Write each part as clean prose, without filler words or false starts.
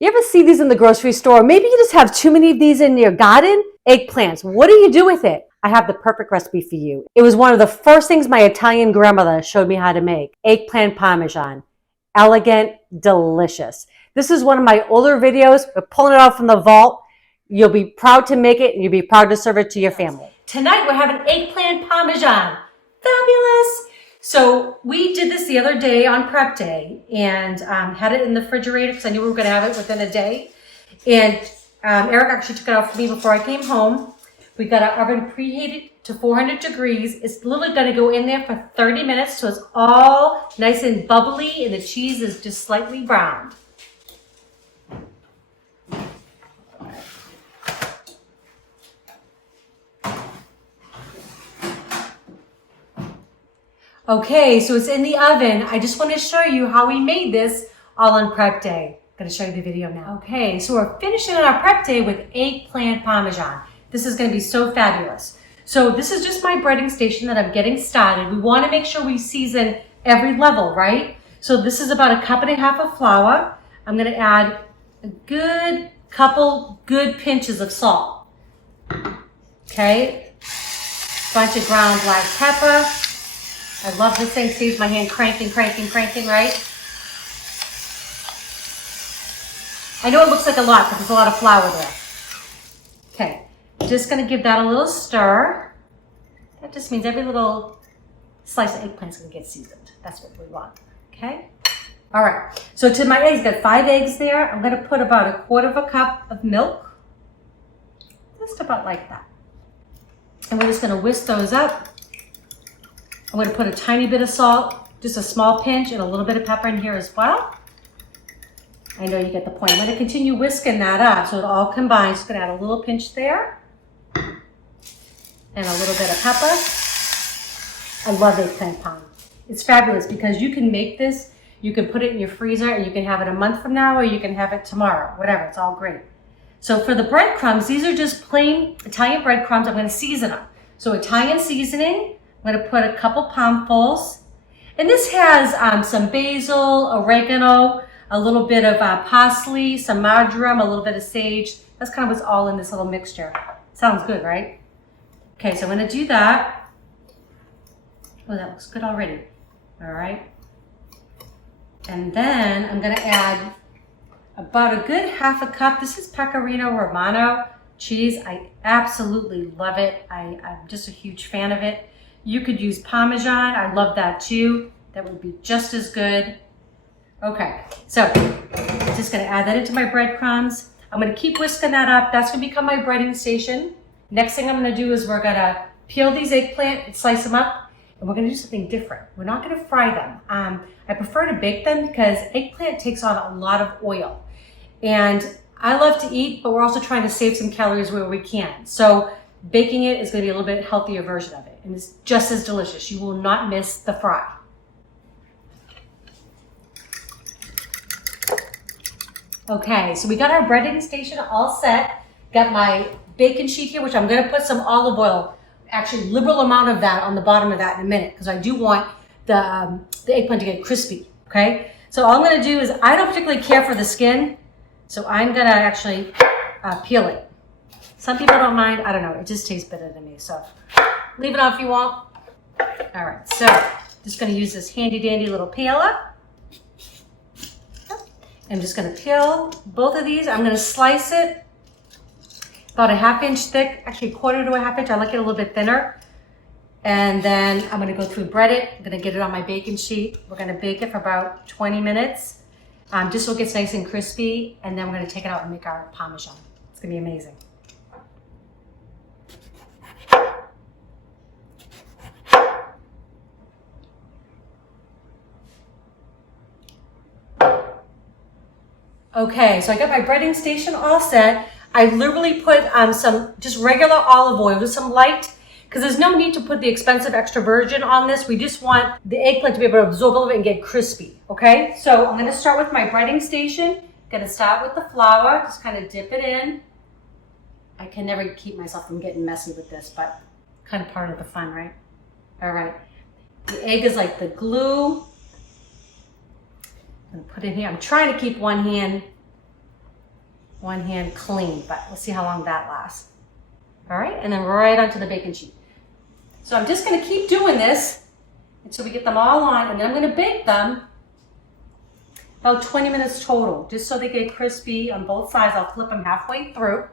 You ever see these in the grocery store? Maybe you just have too many of these in your garden. Eggplants. What do you do with it? I have the perfect recipe for you. It was one of the first things my Italian grandmother showed me how to make. Eggplant Parmesan. Elegant, delicious. This is one of my older videos. We're pulling it out from the vault. You'll be proud to make it and you'll be proud to serve it to your family. Tonight we're having eggplant parmesan. Fabulous. So we did this the other day on prep day and had it in the refrigerator because I knew we were going to have it within a day. And Eric actually took it out for me before I came home. We got our oven preheated to 400 degrees. It's literally going to go in there for 30 minutes so it's all nice and bubbly and the cheese is just slightly browned. Okay, so it's in the oven. I just want to show you how we made this all on prep day. I'm going to show you the video now. Okay, so we're finishing our prep day with eggplant parmesan. This is going to be so fabulous. So this is just my breading station that I'm getting started. We want to make sure we season every level, right? So this is about 1.5 cups of flour. I'm going to add a good couple good pinches of salt. Okay, bunch of ground black pepper. I love this thing, sees my hand cranking, right? I know it looks like a lot, but there's a lot of flour there. Okay, just gonna give that a little stir. That just means every little slice of eggplant is gonna get seasoned. That's what we want, okay? All right, so to my eggs, got 5 eggs there. I'm gonna put about 1/4 cup of milk, just about like that. And we're just gonna whisk those up. I'm going to put a tiny bit of salt, just a small pinch, and a little bit of pepper in here as well. I know you get the point. I'm going to continue whisking that up so it all combines. Just going to add a little pinch there and a little bit of pepper. I love eggplant parm. It's fabulous because you can make this, you can put it in your freezer, and you can have it a month from now or you can have it tomorrow, whatever. It's all great. So for the breadcrumbs, these are just plain Italian breadcrumbs. I'm going to season them. So Italian seasoning. I'm going to put a couple palmfuls. And this has some basil, oregano, a little bit of parsley, some marjoram, a little bit of sage. That's kind of what's all in this little mixture. Sounds good, right? Okay, so I'm going to do that. Oh, that looks good already. All right. And then I'm going to add about a good 1/2 cup. This is Pecorino Romano cheese. I absolutely love it. I'm just a huge fan of it. You could use Parmesan. I love that too. That would be just as good. Okay, so I'm just gonna add that into my breadcrumbs. I'm gonna keep whisking that up. That's gonna become my breading station. Next thing I'm gonna do is we're gonna peel these eggplant and slice them up, and we're gonna do something different. We're not gonna fry them. I prefer to bake them because eggplant takes on a lot of oil. And I love to eat, but we're also trying to save some calories where we can. So baking it is going to be a little bit healthier version of it, and it's just as delicious. You will not miss the fry. Okay, so we got our breading station all set. Got my baking sheet here, which I'm going to put some olive oil, actually liberal amount of that on the bottom of that in a minute, because I do want the eggplant to get crispy, okay? So all I'm going to do is, I don't particularly care for the skin, so I'm going to actually peel it. Some people don't mind. I don't know. It just tastes better to me. So leave it on if you want. All right. So just going to use this handy dandy little peeler. I'm just going to peel both of these. I'm going to slice it about 1/2 inch thick, actually 1/4 to 1/2 inch. I like it a little bit thinner. And then I'm going to go through bread it. I'm going to get it on my baking sheet. We're going to bake it for about 20 minutes, just so it gets nice and crispy. And then we're going to take it out and make our Parmesan. It's going to be amazing. Okay, so I got my breading station all set. I literally put some just regular olive oil, just some light, because there's no need to put the expensive extra virgin on this. We just want the eggplant to be able to absorb all of it and get crispy, okay? So I'm gonna start with my breading station. Gonna start with the flour, just kind of dip it in. I can never keep myself from getting messy with this, but kind of part of the fun, right? All right, the egg is like the glue. I'm gonna put it here. I'm trying to keep one hand one hand clean, but we'll see how long that lasts. All right, and then right onto the baking sheet. So I'm just gonna keep doing this until we get them all on, and then I'm gonna bake them about 20 minutes total, just so they get crispy on both sides. I'll flip them halfway through,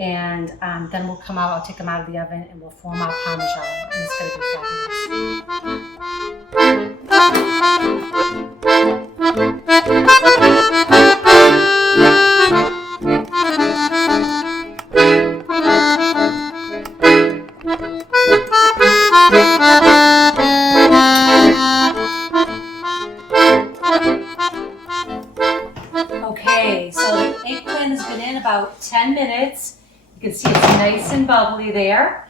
and then we'll come out, I'll take them out of the oven, and we'll form our Parmesan, and it's gonna be Okay, so the eggplant has been in about 10 minutes. You can see it's nice and bubbly there.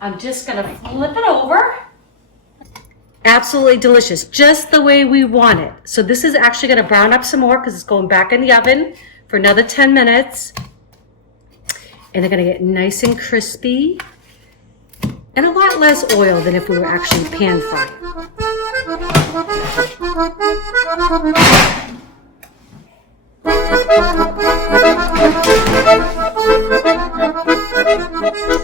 I'm just gonna flip it over. Absolutely delicious, just the way we want it. So this is actually gonna brown up some more because it's going back in the oven for another 10 minutes. And they're gonna get nice and crispy and a lot less oil than if we were actually pan frying.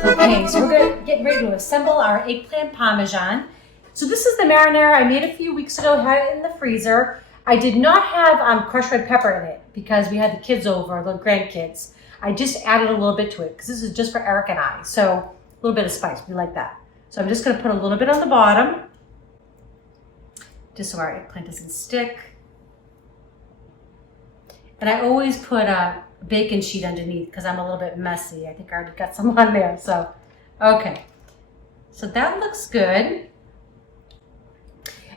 Okay, so we're getting ready to assemble our eggplant parmesan. So this is the marinara I made a few weeks ago, had it in the freezer. I did not have crushed red pepper in it because we had the kids over, the grandkids. I just added a little bit to it because this is just for Eric and I. So a little bit of spice, we like that. So I'm just gonna put a little bit on the bottom, just so our eggplant doesn't stick. And I always put a bacon sheet underneath because I'm a little bit messy. I think I already got some on there, so, okay. So that looks good.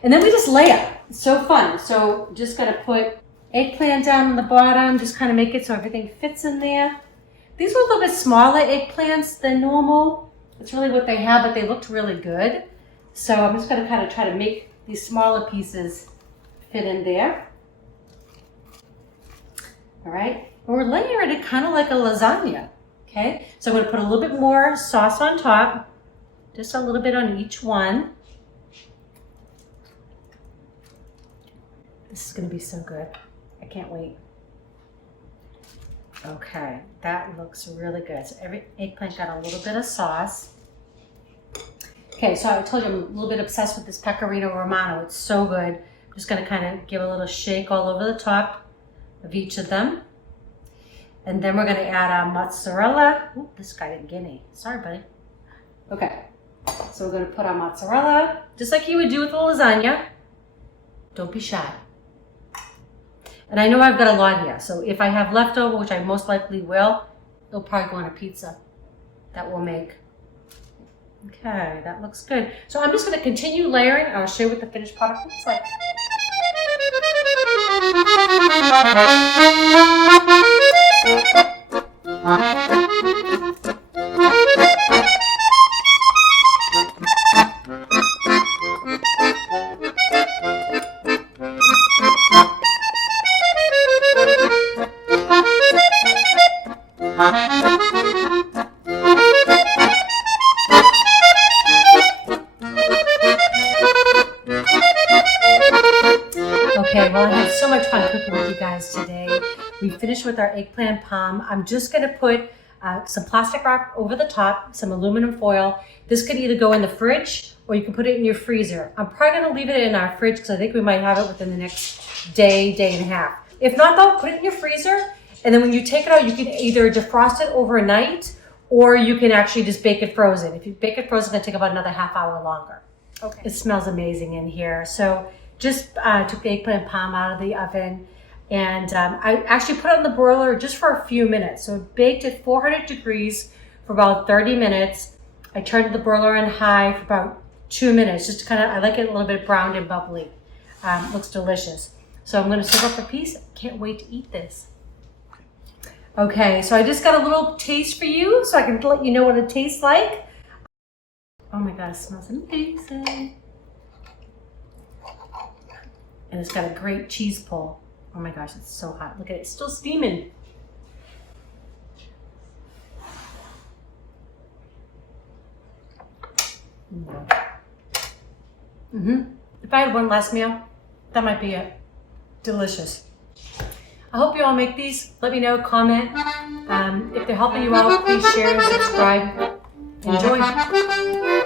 And then we just layer. It's so fun. So just gonna put eggplant down on the bottom, just kind of make it so everything fits in there. These were a little bit smaller eggplants than normal. It's really what they have, but they looked really good. So I'm just gonna kind of try to make these smaller pieces fit in there. All right, and we're layering it kind of like a lasagna, okay? So I'm gonna put a little bit more sauce on top, just a little bit on each one. This is gonna be so good. I can't wait. Okay, that looks really good. So every eggplant got a little bit of sauce. Okay, so I told you I'm a little bit obsessed with this pecorino romano. It's so good. I'm just gonna kind of give a little shake all over the top of each of them. And then we're gonna add our mozzarella. Ooh, this guy didn't get any. Sorry, buddy. Okay, so we're gonna put our mozzarella, just like you would do with a lasagna. Don't be shy. And I know I've got a lot here, so if I have leftover, which I most likely will, it'll probably go on a pizza that we'll make. Okay, that looks good. So I'm just gonna continue layering. I'll show you what the finished product looks like. Okay, well, I had so much fun cooking with you guys today. We finished with our eggplant parm. I'm just gonna put some plastic wrap over the top, some aluminum foil. This could either go in the fridge or you can put it in your freezer. I'm probably gonna leave it in our fridge because I think we might have it within the next day, day and a half. If not though, put it in your freezer, and then when you take it out, you can either defrost it overnight or you can actually just bake it frozen. If you bake it frozen, it's gonna take about another half hour longer. Okay. It smells amazing in here. So just took the eggplant parm out of the oven, and I actually put it on the broiler just for a few minutes. So it baked at 400 degrees for about 30 minutes. I turned the broiler on high for about 2 minutes, just to kind of, I like it a little bit browned and bubbly. Looks delicious. So I'm gonna serve up a piece. Can't wait to eat this. Okay, so I just got a little taste for you so I can let you know what it tastes like. Oh my God, it smells amazing. And it's got a great cheese pull. Oh my gosh, it's so hot. Look at it, it's still steaming. If I had one last meal, that might be it. Delicious. I hope you all make these. Let me know, comment. If they're helping you out, please share and subscribe. Enjoy.